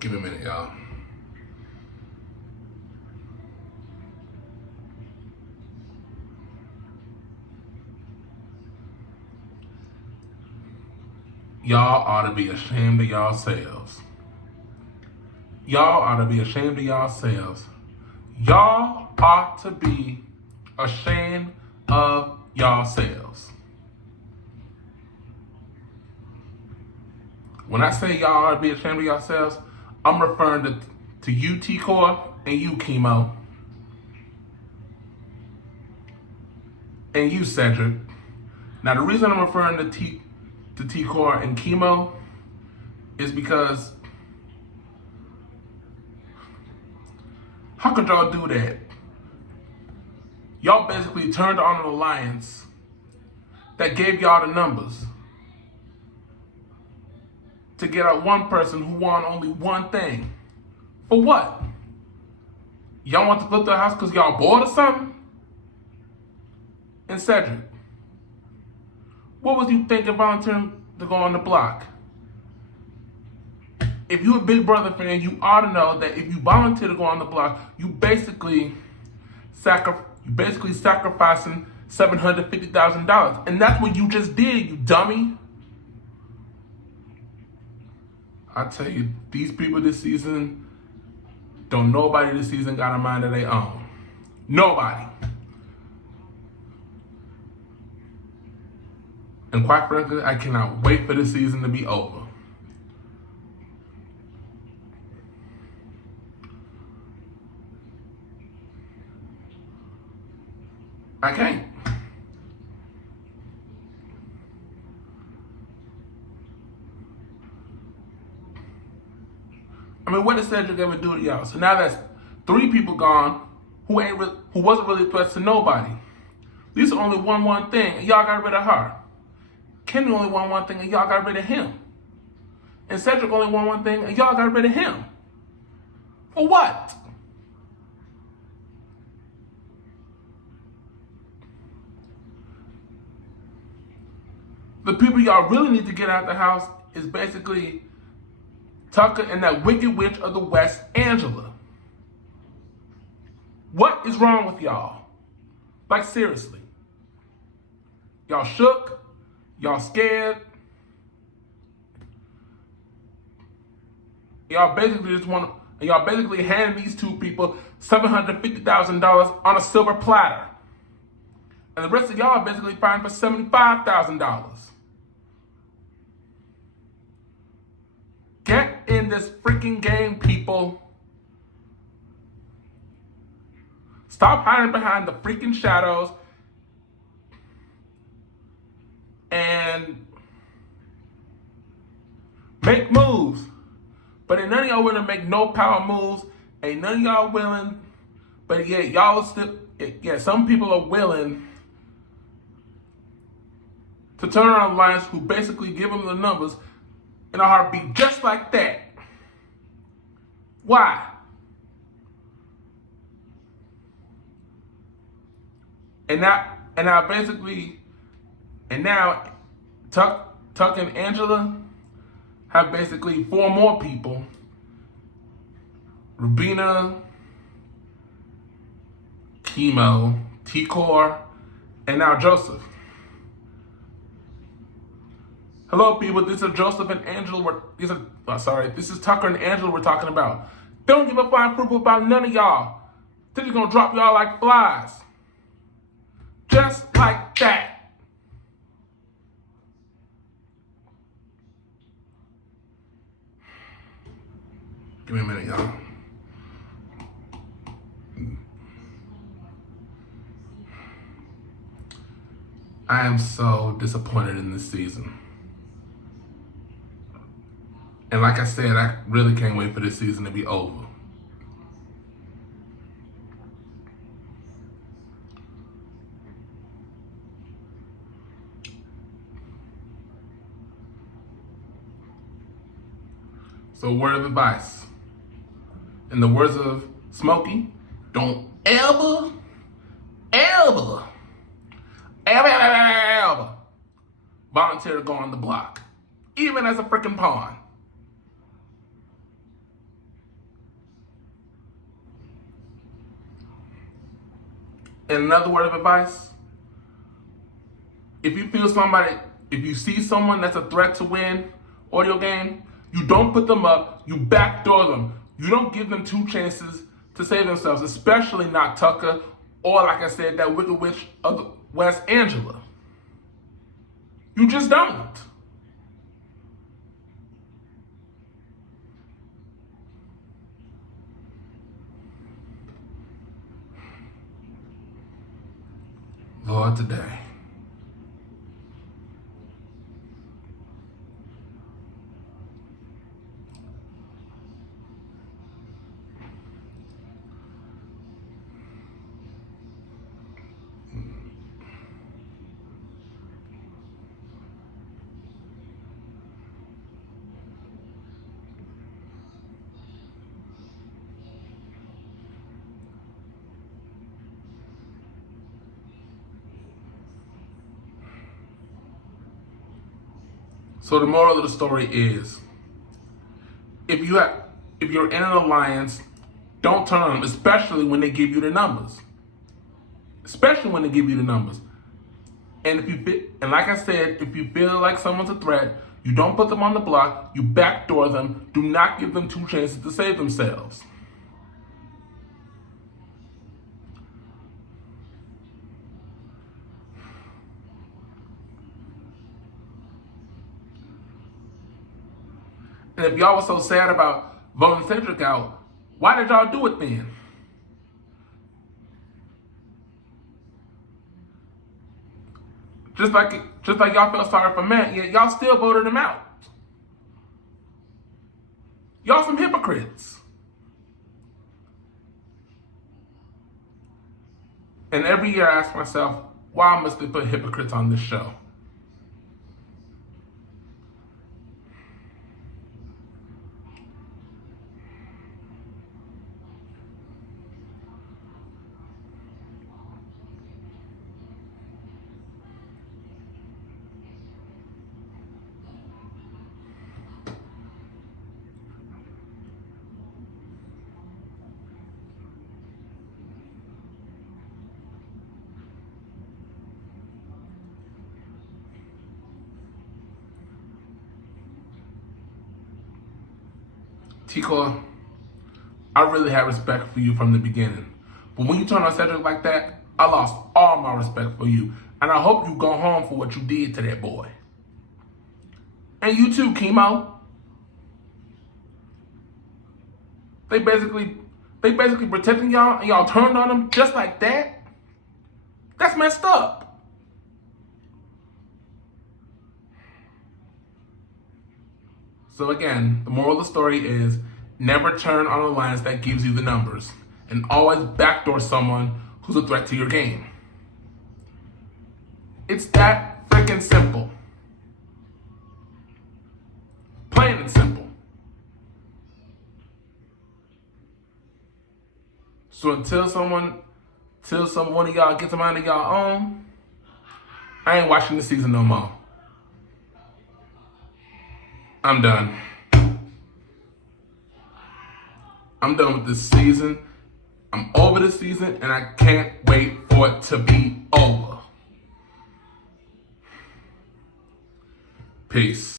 Give me a minute, y'all. Y'all ought to be ashamed of yourselves. Y'all ought to be ashamed of yourselves. Y'all ought to be ashamed of yourselves. When I say y'all ought to be ashamed of yourselves, I'm referring to you, T-Core, and you, Chemo, and you, Cedric. Now, the reason I'm referring to T-Core and Chemo is because how could y'all do that? Y'all basically turned on an alliance that gave y'all the numbers to get out one person who won only one thing. For what? Y'all want to flip the house because y'all bored or something? And Cedric, what was you thinking volunteering to go on the block? If you're a Big Brother fan, you ought to know that if you volunteer to go on the block, you basically sacrificing $750,000. And that's what you just did, you dummy. I tell you, these people this season, don't nobody this season got a mind of their own. Nobody. And quite frankly, I cannot wait for this season to be over. I can't. I mean, what did Cedric ever do to y'all? So now that's 3 people gone who wasn't really threats to nobody. Lisa only won one thing, and y'all got rid of her. Kenny only won one thing, and y'all got rid of him. And Cedric only won one thing, and y'all got rid of him. For what? The people y'all really need to get out of the house is basically Tucker and that wicked witch of the West, Angela. What is wrong with y'all? Like, seriously. Y'all shook? Y'all scared? Y'all basically handing these 2 people $750,000 on a silver platter. And the rest of y'all are basically fined for $75,000. Get in this freaking game, people. Stop hiding behind the freaking shadows and make moves. But ain't none of y'all willing to make no power moves. Ain't none of y'all willing. But yeah, y'all still, yeah, some people are willing to turn around alliance who basically give them the numbers in a heartbeat just like that. Why? And now Tuck and Angela have basically 4 more people. Rubina, Chemo, T-Core, and now Joseph. Hello, people. This is Joseph and Angela. This is Tucker and Angela we're talking about. They don't give a flying fruit about none of y'all. They're just gonna drop y'all like flies. Just like that. Give me a minute, y'all. I am so disappointed in this season. And like I said, I really can't wait for this season to be over. So, word of advice. In the words of Smokey, don't ever volunteer to go on the block, even as a freaking pawn. And another word of advice, if you see someone that's a threat to win audio game, you don't put them up, you backdoor them. You don't give them two chances to save themselves, especially not Tucker or, like I said, that Wicked Witch of West Angela. You just don't. Lord, today. So the moral of the story is, if you're in an alliance, don't turn on them, especially when they give you the numbers. Especially when they give you the numbers. And like I said, if you feel like someone's a threat, you don't put them on the block, you backdoor them, do not give them two chances to save themselves. And if y'all were so sad about voting Cedric out, why did y'all do it then? Just like y'all felt sorry for Matt, yet y'all still voted him out. Y'all some hypocrites. And every year I ask myself, why must they put hypocrites on this show? Tico, I really had respect for you from the beginning. But when you turn on Cedric like that, I lost all my respect for you. And I hope you go home for what you did to that boy. And you too, Chemo. They basically protecting y'all and y'all turned on them just like that? That's messed up. So again, the moral of the story is never turn on an alliance that gives you the numbers. And always backdoor someone who's a threat to your game. It's that freaking simple. Plain and simple. So until one of y'all gets them out of y'all own, I ain't watching the season no more. I'm done. I'm done with this season. I'm over this season, and I can't wait for it to be over. Peace.